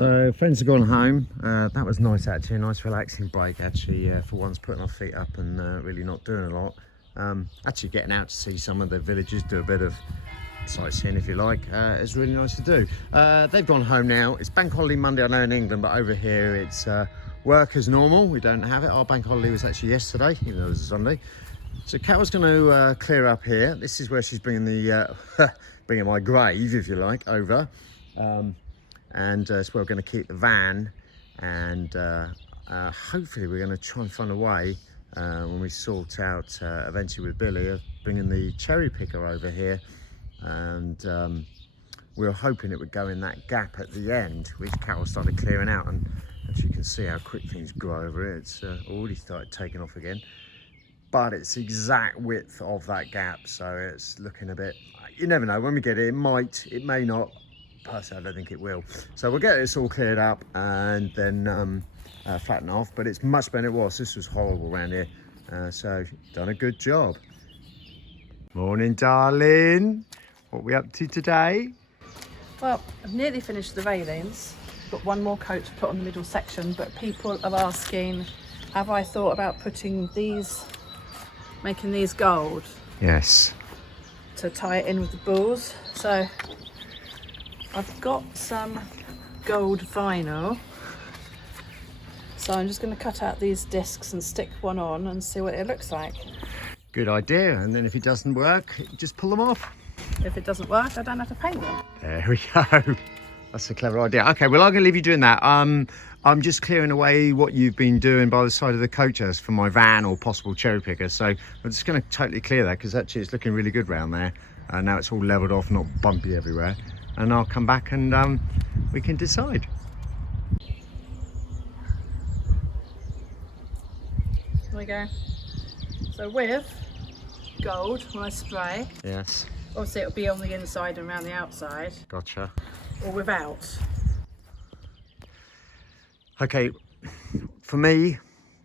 So friends have gone home. That was nice actually, a nice relaxing break actually, for once putting our feet up and really not doing a lot. Actually getting out to see some of the villages, do a bit of sightseeing if you like, is really nice to do. They've gone home now. It's bank holiday Monday I know in England, but over here it's work as normal. We don't have it. Our bank holiday was actually yesterday, even though it was a Sunday. So Carol's going to clear up here. This is where she's bringing the bringing my grave, if you like, over. And it's where we're going to keep the van, and hopefully we're going to try and find a way when we sort out eventually with Billy of bringing the cherry picker over here, and we were hoping it would go in that gap at the end which Carol started clearing out, and as you can see how quick things grow over here. It's already started taking off again, but it's the exact width of that gap, so it's looking a bit, you never know, when we get it, it may not. Personally, I don't think it will. So we'll get this all cleared up and then flatten off, but it's much better than it was. This was horrible around here, so done a good job. Morning, darling. What are we up to today? Well, I've nearly finished the railings. Got one more coat to put on the middle section, but people are asking, have I thought about putting these, making these gold? Yes. To tie it in with the balls. So I've got some gold vinyl, so I'm just going to cut out these discs and stick one on and see what it looks like. Good idea. And then if it doesn't work, just pull them off. If it doesn't work, I don't have to paint them. There we go. That's a clever idea. Okay, well, I'm going to leave you doing that. I'm just clearing away what you've been doing by the side of the coach house for my van or possible cherry picker. So I'm just going to totally clear that, because actually it's looking really good round there. Now it's all leveled off, not bumpy everywhere. And I'll come back and we can decide. There we go. So with gold, when I spray, Yes. obviously it'll be on the inside and around the outside. Gotcha. Or without. Okay, for me,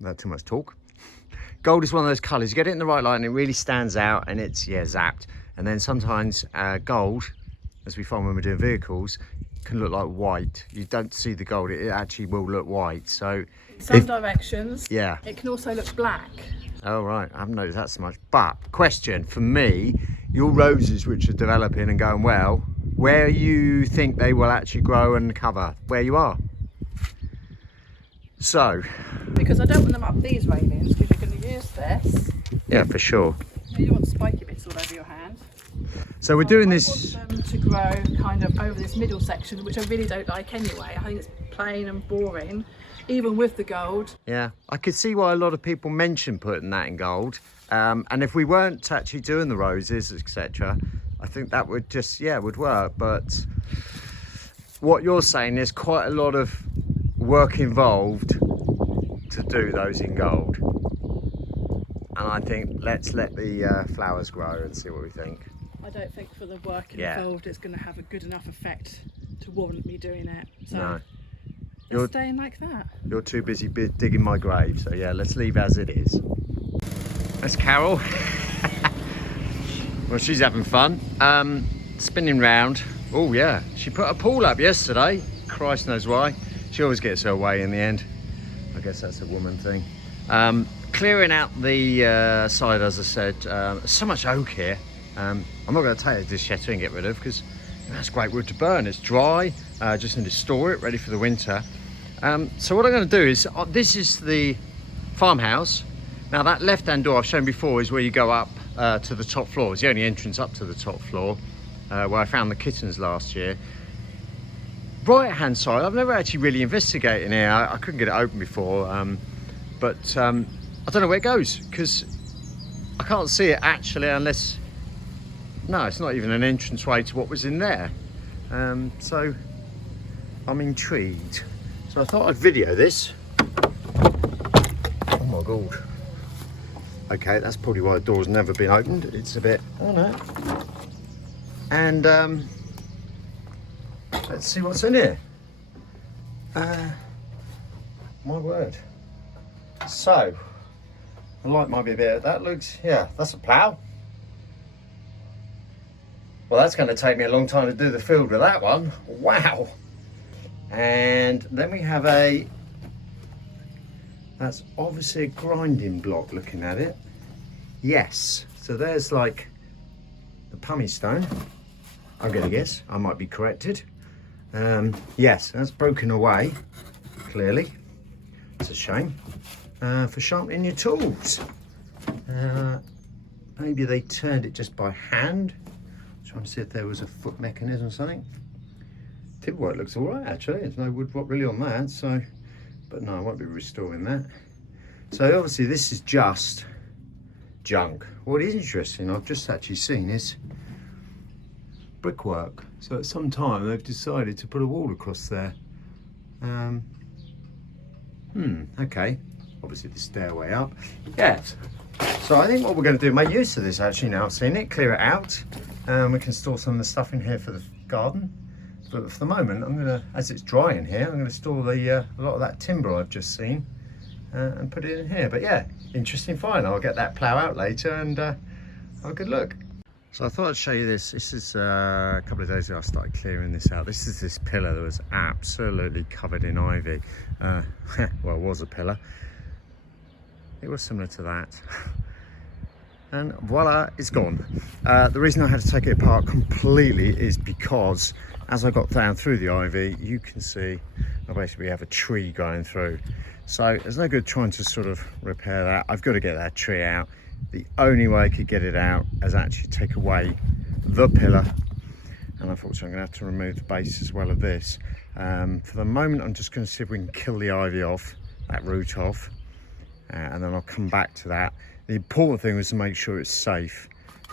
not too much talk. Gold is one of those colours, you get it in the right light and it really stands out, and it's, yeah, zapped. And then sometimes gold, as we find when we're doing vehicles, can look like white. You don't see the gold, it actually will look white. So Some directions, yeah, it can also look black. oh right, I haven't noticed that so much. But question for me, your roses which are developing and going well, where you think they will actually grow and cover, where you are. So Because I don't want them up these railings, because you're going to use this. yeah, for sure. You don't want spiky bits all over your hand. So we're doing I this. want them to grow kind of over this middle section, which I really don't like anyway. I think it's plain and boring, even with the gold. Yeah, I could see why a lot of people mention putting that in gold. And if we weren't actually doing the roses, etc., I think that would just, yeah, would work. But what you're saying, there's quite a lot of work involved to do those in gold. And I think let's let the flowers grow and see what we think. I don't think for the work Yeah. involved it's going to have a good enough effect to warrant me doing it. So No. it's staying like that. You're too busy digging my grave, so yeah, let's leave as it is. That's Carol. Well, she's having fun. Spinning round. Oh yeah, she put a pool up yesterday. Christ knows why. She always gets her way in the end. I guess that's a woman thing. Clearing out the side, as I said, so much oak here. I'm not going to take this chateau and get rid of, because that's great wood to burn. It's dry, just need to store it ready for the winter. So what I'm going to do is, this is the farmhouse. Now that left hand door I've shown before is where you go up to the top floor. It's the only entrance up to the top floor, where I found the kittens last year. Right hand side, I've never actually really investigated here. I couldn't get it open before, but I don't know where it goes, because I can't see it actually unless, no, it's not even an entranceway to what was in there. So I'm intrigued. So I thought I'd video this. Oh my God. Okay, that's probably why the door's never been opened. It's a bit, I don't know. And let's see what's in here. My word. So, the light might be a bit, that looks, yeah, that's a plough. Well, that's going to take me a long time to do the field with that one. Wow. And then we have that's obviously a grinding block looking at it. Yes, so there's like the pumice stone. I'm gonna guess, I might be corrected. Yes, that's broken away, clearly. It's a shame, for sharpening your tools. Maybe they turned it just by hand. Trying to see if there was a foot mechanism or something. Tip work looks all right actually, there's no wood rot really on that, so, but no, I won't be restoring that. So obviously this is just junk. What is interesting, I've just actually seen, is brickwork. So at some time they've decided to put a wall across there. Okay, obviously the stairway up. Yes, so I think what we're going to do, make use of this actually now I've seen it, clear it out. We can store some of the stuff in here for the garden. But for the moment, I'm gonna, as it's dry in here, I'm gonna store the a lot of that timber I've just seen and put it in here. But yeah, interesting find. I'll get that plough out later and have a good look. So I thought I'd show you this. This is a couple of days ago I started clearing this out. This is this pillar that was absolutely covered in ivy. Well, it was a pillar. It was similar to that. And voila, it's gone. The reason I had to take it apart completely is because as I got down through the ivy, you can see I basically have a tree going through. So there's no good trying to sort of repair that. I've got to get that tree out. The only way I could get it out is actually take away the pillar. And unfortunately, I'm gonna have to remove the base as well of this. For the moment, I'm just gonna see if we can kill the ivy off, that root off, and then I'll come back to that. The important thing was to make sure it's safe.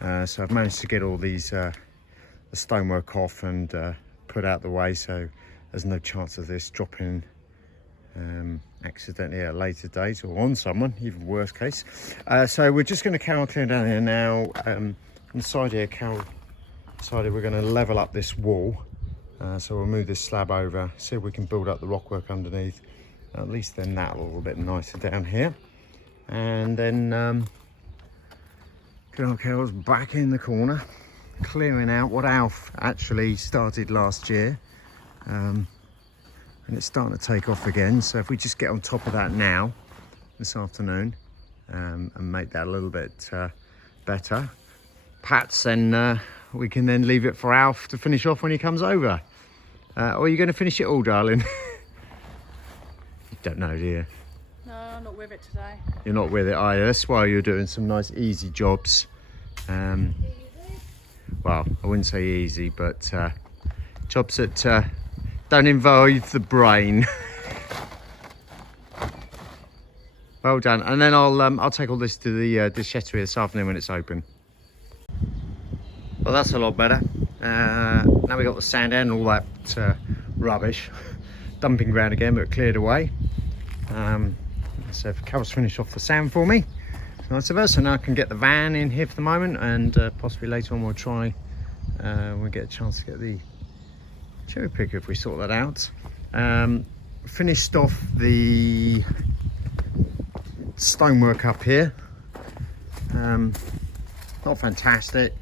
So I've managed to get all these the stonework off and put out the way, so there's no chance of this dropping accidentally at a later date or on someone, even worst case. So we're just going to carry on clearing down here now. On the side here, Carol decided we're going to level up this wall. So we'll move this slab over, see if we can build up the rockwork underneath. At least then that'll look a little bit nicer down here. And then good old Carol's back in the corner, clearing out what Alf actually started last year. And it's starting to take off again. So if we just get on top of that now, this afternoon, and make that a little bit better, perhaps then we can then leave it for Alf to finish off when he comes over. Or are you going to finish it all, darling? You don't know, do you? No, I'm not with it today. You're not with it, are you? That's why you're doing some nice easy jobs. Well, I wouldn't say easy, but jobs that don't involve the brain. Well done. And then I'll take all this to the Chateau this afternoon when it's open. Well, that's a lot better. Now we got the sand and all that rubbish. Dumping ground again, but cleared away. So if Carol's finished off the sand for me, nice of her. So now I can get the van in here for the moment, and possibly later on we'll try, we'll get a chance to get the cherry picker if we sort that out. Finished off the stonework up here. Not fantastic,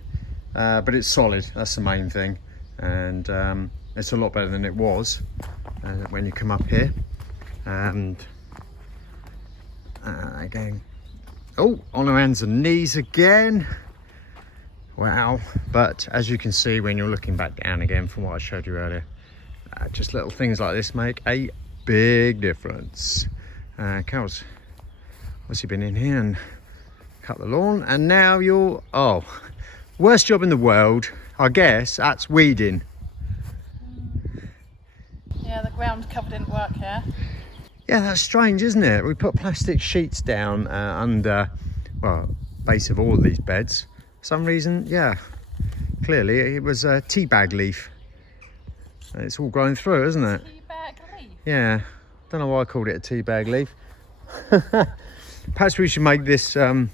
but it's solid. That's the main thing, and it's a lot better than it was when you come up here. And again, oh, on our hands and knees again. Wow. But as you can see when you're looking back down again from what I showed you earlier, just little things like this make a big difference. Carol's obviously been in here and cut the lawn, and now you're, oh, worst job in the world, I guess, that's weeding. Yeah, the ground cover didn't work here. Yeah, that's strange, isn't it? We put plastic sheets down under, well, base of all of these beds. For some reason, yeah, clearly it was a tea bag leaf. And it's all growing through, isn't it? Tea bag leaf? Yeah, don't know why I called it a tea bag leaf. Perhaps we should make this, the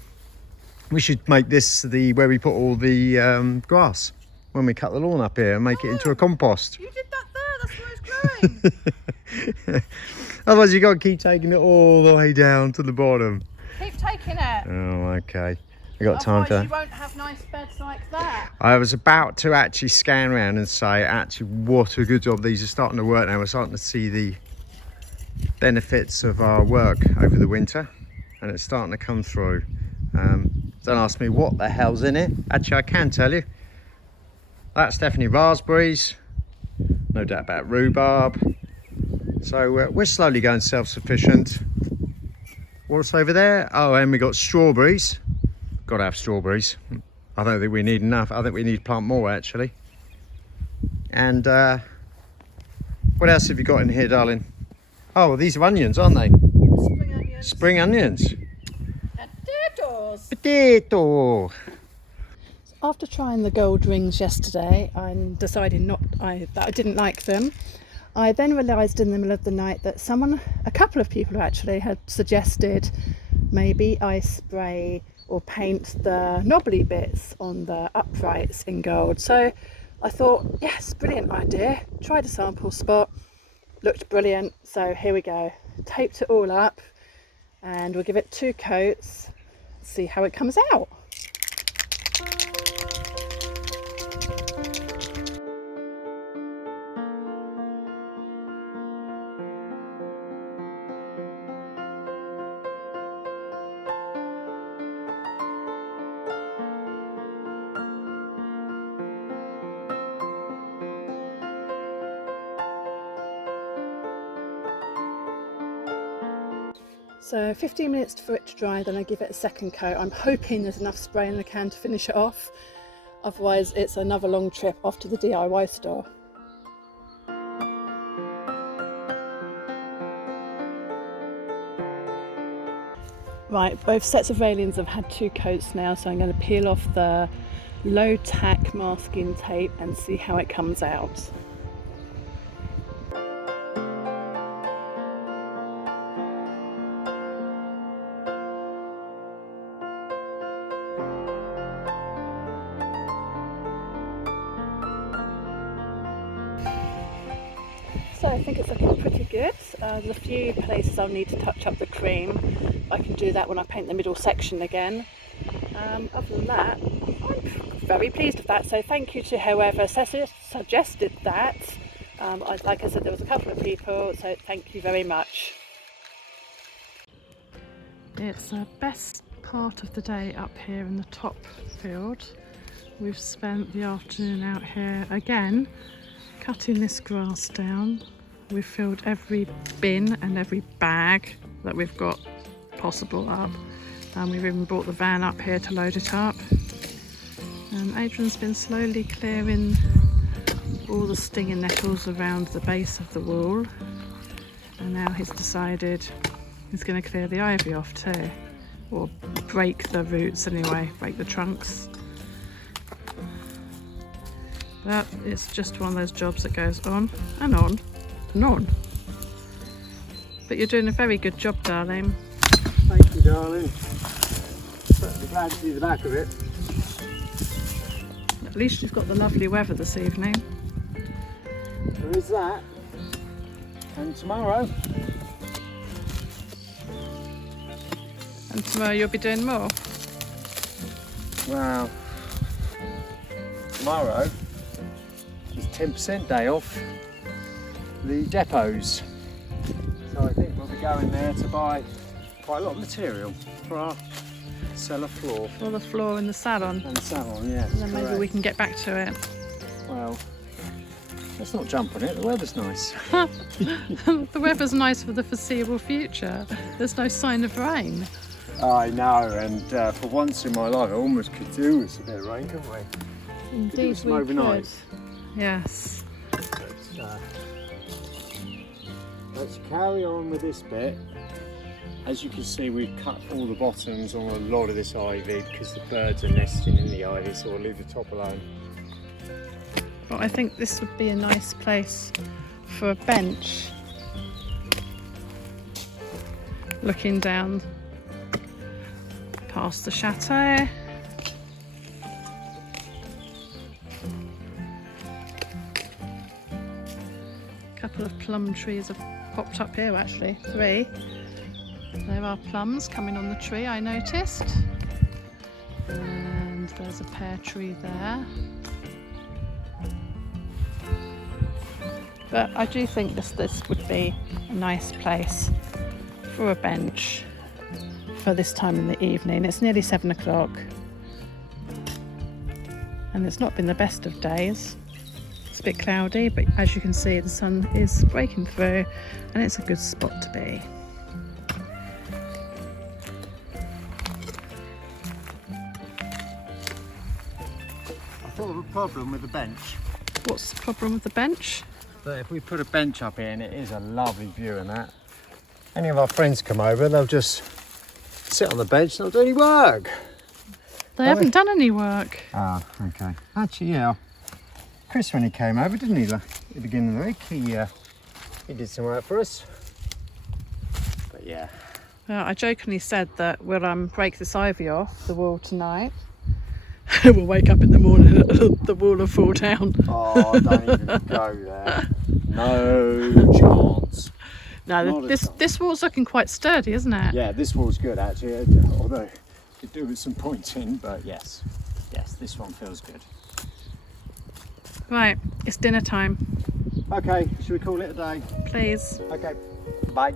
where we put all the grass when we cut the lawn up here and make it into a compost. You did that there, that's why it's growing. Otherwise you've got to keep taking it all the way down to the bottom. Keep taking it. Oh, okay. I got time for Otherwise that. you won't have nice beds like that. I was about to actually scan around and say, actually, what a good job. These are starting to work now. We're starting to see the benefits of our work over the winter, and it's starting to come through. Don't ask me what the hell's in it. Actually, I can tell you. That's definitely raspberries. No doubt about rhubarb. So we're slowly going self-sufficient. What's over there? Oh, and we got strawberries. Got to have strawberries. I don't think we need enough. I think we need to plant more, actually. And what else have you got in here, darling? Oh, well, these are onions, aren't they? Spring onions. Spring onions. Potatoes. Potato. After trying the gold rings yesterday and deciding that I didn't like them, I then realised in the middle of the night that a couple of people actually, had suggested maybe I spray or paint the knobbly bits on the uprights in gold. So I thought, yes, brilliant idea. Tried a sample spot, looked brilliant. So here we go. Taped it all up and we'll give it 2 coats, see how it comes out. So 15 minutes for it to dry, then I give it a second coat. I'm hoping there's enough spray in the can to finish it off. Otherwise it's another long trip off to the DIY store. Right, both sets of railings have had 2 coats now, so I'm going to peel off the low tack masking tape and see how it comes out. So I think it's looking pretty good. There's a few places I'll need to touch up the cream. I can do that when I paint the middle section again. Other than that, I'm very pleased with that. So thank you to whoever suggested that. Like I said, there was a couple of people, so thank you very much. It's the best part of the day up here in the top field. We've spent the afternoon out here again, cutting this grass down. We've filled every bin and every bag that we've got possible up, and we've even brought the van up here to load it up. And Adrian's been slowly clearing all the stinging nettles around the base of the wall, and now he's decided he's going to clear the ivy off too, or break the roots anyway, break the trunks. But it's just one of those jobs that goes on and on and on. But you're doing a very good job, darling. Thank you, darling. Certainly glad to see the back of it. At least you've got the lovely weather this evening. There is that. And tomorrow. And tomorrow you'll be doing more. Well, tomorrow is 10% day off the depots. So I think we'll be going there to buy quite a lot of material for our cellar floor. For the floor in the salon. And salon, yes. And then maybe we can get back to it. Well, let's not jump on it, the weather's nice. The weather's nice for the foreseeable future. There's no sign of rain. I know, and for once in my life I almost could do with a bit of rain, couldn't we? Indeed we overnight. could. Yes. Let's carry on with this bit. As you can see, we've cut all the bottoms on a lot of this ivy because the birds are nesting in the ivy, so we'll leave the top alone. Well, I think this would be a nice place for a bench. Looking down past the chateau. A couple of plum trees have popped up here, actually, 3. There are plums coming on the tree, I noticed. And there's a pear tree there. But I do think this would be a nice place for a bench for this time in the evening. It's nearly 7 o'clock and it's not been the best of days. It's a bit cloudy, but as you can see the sun is breaking through and it's a good spot to be. I thought the problem with the bench, What's the problem with the bench? that if we put a bench up here, and it is a lovely view and that, any of our friends come over, they'll just sit on the bench and not do any work. They haven't done any work. Ah, okay. Actually, yeah. Chris, when he came over, didn't he, at the beginning of the week, he did some work for us. But yeah. Well, I jokingly said that we'll break this ivy off the wall tonight. We'll wake up in the morning and the wall will fall down. Oh, don't even go there. No chance. No, this wall's looking quite sturdy, isn't it? Yeah, this wall's good actually, although could do with some pointing, but yes, this one feels good. Right, it's dinner time. Okay, should we call it a day? Please. Okay, bye.